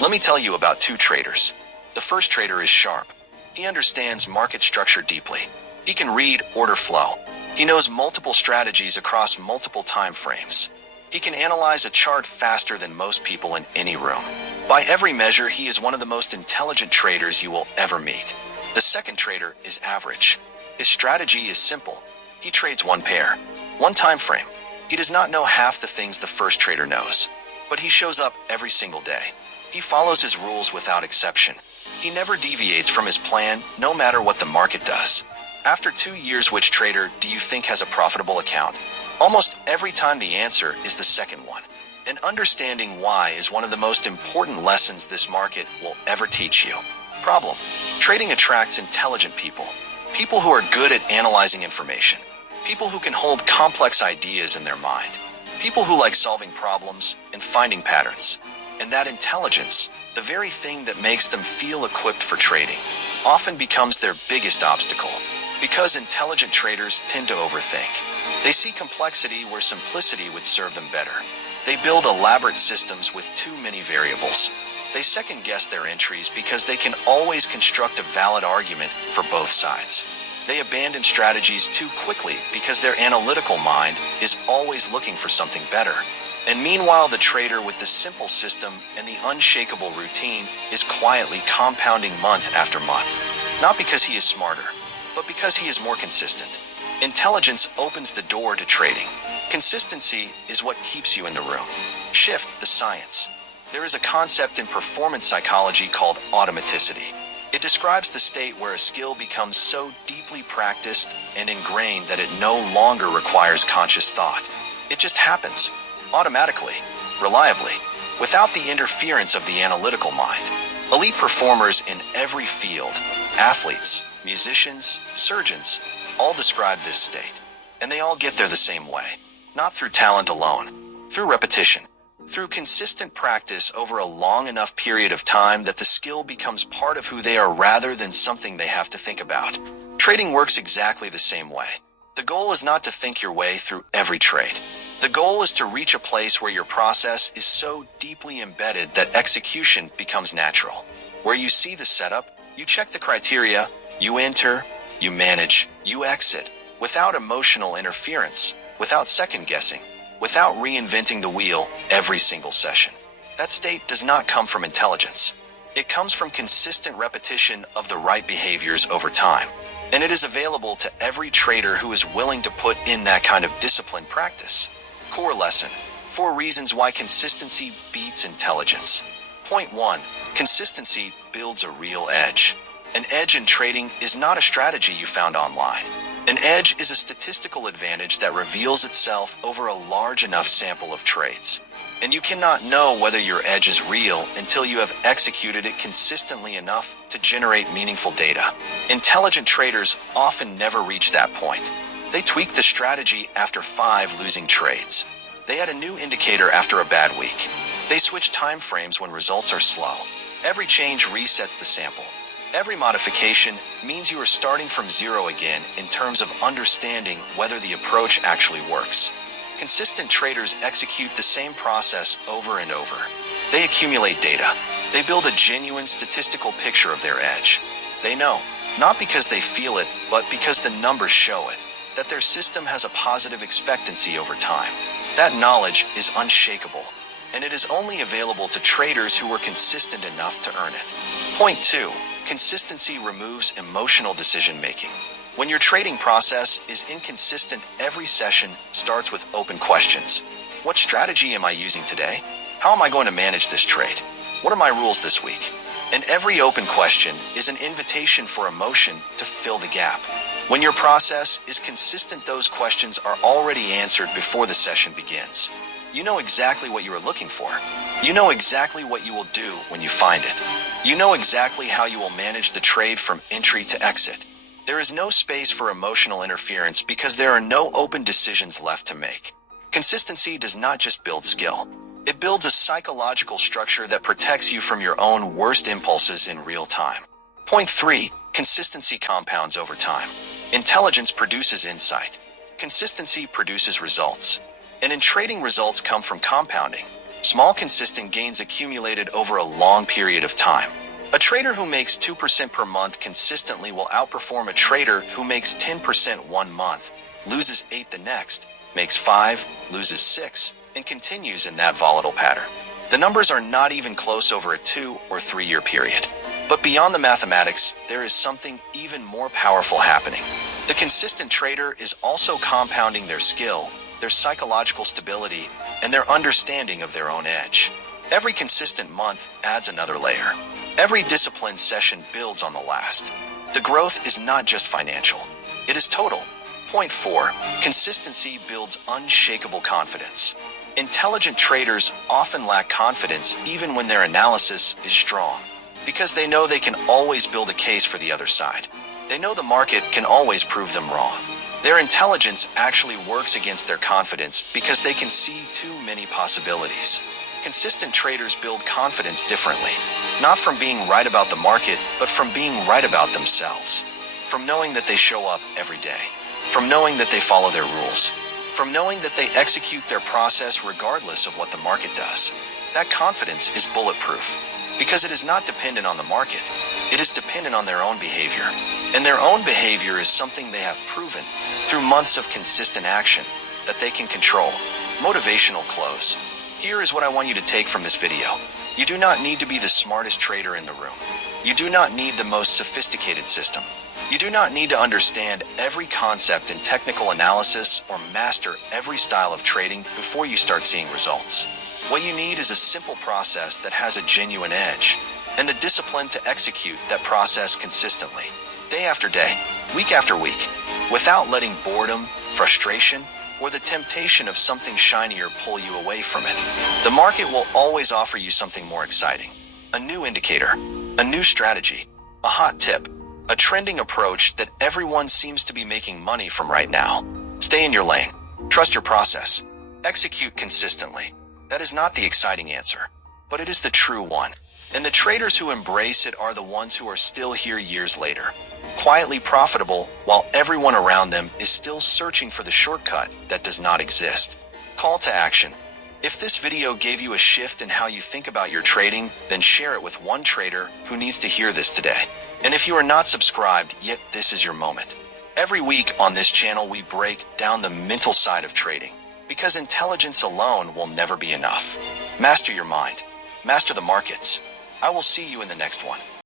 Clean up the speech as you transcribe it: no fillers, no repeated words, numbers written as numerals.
Let me tell you about two traders. The first trader is sharp. He understands market structure deeply. He can read order flow. He knows multiple strategies across multiple time frames. He can analyze a chart faster than most people in any room. By every measure, he is one of the most intelligent traders you will ever meet. The second trader is average. His strategy is simple. He trades one pair, one time frame. He does not know half the things the first trader knows, but he shows up every single day. He follows his rules without exception. He never deviates from his plan, no matter what the market does. After 2 years, which trader do you think has a profitable account? Almost every time the answer is the second one. And understanding why is one of the most important lessons this market will ever teach you. Problem: trading attracts intelligent people. People who are good at analyzing information. People who can hold complex ideas in their mind. People who like solving problems and finding patterns. And that intelligence, the very thing that makes them feel equipped for trading, often becomes their biggest obstacle. Because intelligent traders tend to overthink. They see complexity where simplicity would serve them better. They build elaborate systems with too many variables. They second-guess their entries because they can always construct a valid argument for both sides. They abandon strategies too quickly because their analytical mind is always looking for something better. And meanwhile, the trader with the simple system and the unshakable routine is quietly compounding month after month. Not because he is smarter, but because he is more consistent. Intelligence opens the door to trading. Consistency is what keeps you in the room. Shift the science. There is a concept in performance psychology called automaticity. It describes the state where a skill becomes so deeply practiced and ingrained that it no longer requires conscious thought. It just happens, automatically, reliably, without the interference of the analytical mind. Elite performers in every field, athletes, musicians, surgeons, all describe this state. And they all get there the same way. Not through talent alone, through repetition, through consistent practice over a long enough period of time that the skill becomes part of who they are rather than something they have to think about. Trading works exactly the same way. The goal is not to think your way through every trade. The goal is to reach a place where your process is so deeply embedded that execution becomes natural. Where you see the setup, you check the criteria, you enter, you manage, you exit, without emotional interference, without second-guessing, without reinventing the wheel every single session. That state does not come from intelligence. It comes from consistent repetition of the right behaviors over time. And it is available to every trader who is willing to put in that kind of disciplined practice. Core lesson: 4 reasons why consistency beats intelligence. Point 1. Consistency builds a real edge. An edge in trading is not a strategy you found online. An edge is a statistical advantage that reveals itself over a large enough sample of trades. And you cannot know whether your edge is real until you have executed it consistently enough to generate meaningful data. Intelligent traders often never reach that point. They tweak the strategy after 5 losing trades. They add a new indicator after a bad week. They switch time frames when results are slow. Every change resets the sample. Every modification means you are starting from zero again in terms of understanding whether the approach actually works. Consistent traders execute the same process over and over. They accumulate data. They build a genuine statistical picture of their edge. They know, not because they feel it, but because the numbers show it, that their system has a positive expectancy over time. That knowledge is unshakable, and it is only available to traders who are consistent enough to earn it. Point 2. Consistency removes emotional decision-making. When your trading process is inconsistent, every session starts with open questions. What strategy am I using today? How am I going to manage this trade? What are my rules this week? And every open question is an invitation for emotion to fill the gap. When your process is consistent, those questions are already answered before the session begins. You know exactly what you are looking for. You know exactly what you will do when you find it. You know exactly how you will manage the trade from entry to exit. There is no space for emotional interference because there are no open decisions left to make. Consistency does not just build skill. It builds a psychological structure that protects you from your own worst impulses in real time. Point 3. Consistency compounds over time. Intelligence produces insight. Consistency produces results. And in trading, results come from compounding. Small consistent gains accumulated over a long period of time. A trader who makes 2% per month consistently will outperform a trader who makes 10% one month, loses 8 the next, makes 5, loses 6, and continues in that volatile pattern. The numbers are not even close over a 2 or 3 year period. But beyond the mathematics, there is something even more powerful happening. The consistent trader is also compounding their skill, their psychological stability, and their understanding of their own edge. Every consistent month adds another layer. Every disciplined session builds on the last. The growth is not just financial. It is total. Point 4. Consistency builds unshakable confidence. Intelligent traders often lack confidence even when their analysis is strong, because they know they can always build a case for the other side. They know the market can always prove them wrong. Their intelligence actually works against their confidence because they can see too many possibilities. Consistent traders build confidence differently, not from being right about the market, but from being right about themselves. From knowing that they show up every day. From knowing that they follow their rules. From knowing that they execute their process regardless of what the market does. That confidence is bulletproof, because it is not dependent on the market. It is dependent on their own behavior. And their own behavior is something they have proven through months of consistent action that they can control. Motivational close. Here is what I want you to take from this video. You do not need to be the smartest trader in the room. You do not need the most sophisticated system. You do not need to understand every concept in technical analysis or master every style of trading before you start seeing results. What you need is a simple process that has a genuine edge, and the discipline to execute that process consistently, day after day, week after week, without letting boredom, frustration, or the temptation of something shinier pull you away from it. The market will always offer you something more exciting. A new indicator, a new strategy, a hot tip, a trending approach that everyone seems to be making money from right now. Stay in your lane. Trust your process. Execute consistently. That is not the exciting answer, but it is the true one. And the traders who embrace it are the ones who are still here years later, quietly profitable while everyone around them is still searching for the shortcut that does not exist. Call to action. If this video gave you a shift in how you think about your trading, then share it with one trader who needs to hear this today. And if you are not subscribed, yet this is your moment. Every week on this channel, we break down the mental side of trading, because intelligence alone will never be enough. Master your mind. Master the markets. I will see you in the next one.